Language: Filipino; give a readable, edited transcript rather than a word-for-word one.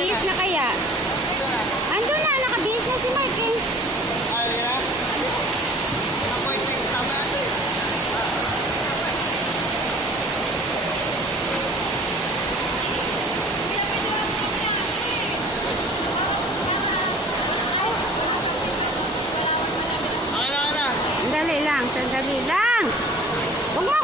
Nakabihis na kaya? Ando na, nakabihis na si Mark eh. Ano na? Appointment kasama natin. Sandali lang, sandali lang. Huwag mo ako